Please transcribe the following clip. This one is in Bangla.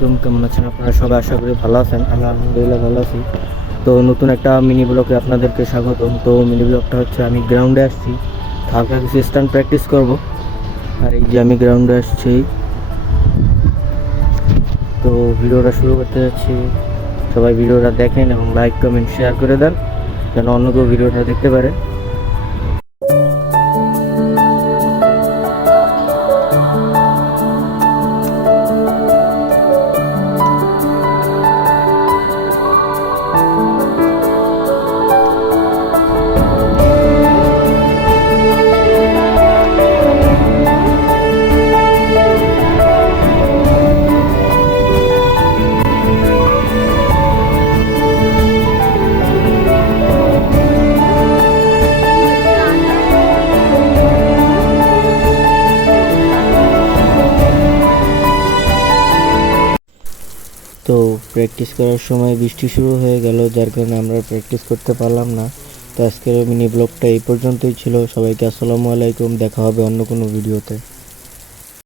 কেমন আছেন আপনারা সবাই? আশা করি ভালো আছেন। আমি আলহামদুলিল্লাহ ভালো আছি। তো নতুন একটা মিনি ব্লগে আপনাদেরকে স্বাগতম। তো মিনি ব্লগটা হচ্ছে আমি গ্রাউন্ডে আসছি, হালকা কিছু স্টান্ট প্র্যাকটিস করব। আর এই যে আমি গ্রাউন্ডে আসছি, তো ভিডিওটা শুরু করতে যাচ্ছি। সবাই ভিডিওটা দেখেন এবং লাইক কমেন্ট শেয়ার করে দেন যেন অন্য কেউ ভিডিওটা দেখতে পারে। তো প্র্যাকটিস করার সময় বৃষ্টি শুরু হয়ে গেল, যার কারণে আমরা প্র্যাকটিস করতে পারলাম না। তো আজকের মিনি ব্লগটা এই পর্যন্তই ছিল। সবাইকে আসসালামু আলাইকুম, দেখা হবে অন্য কোনো ভিডিওতে।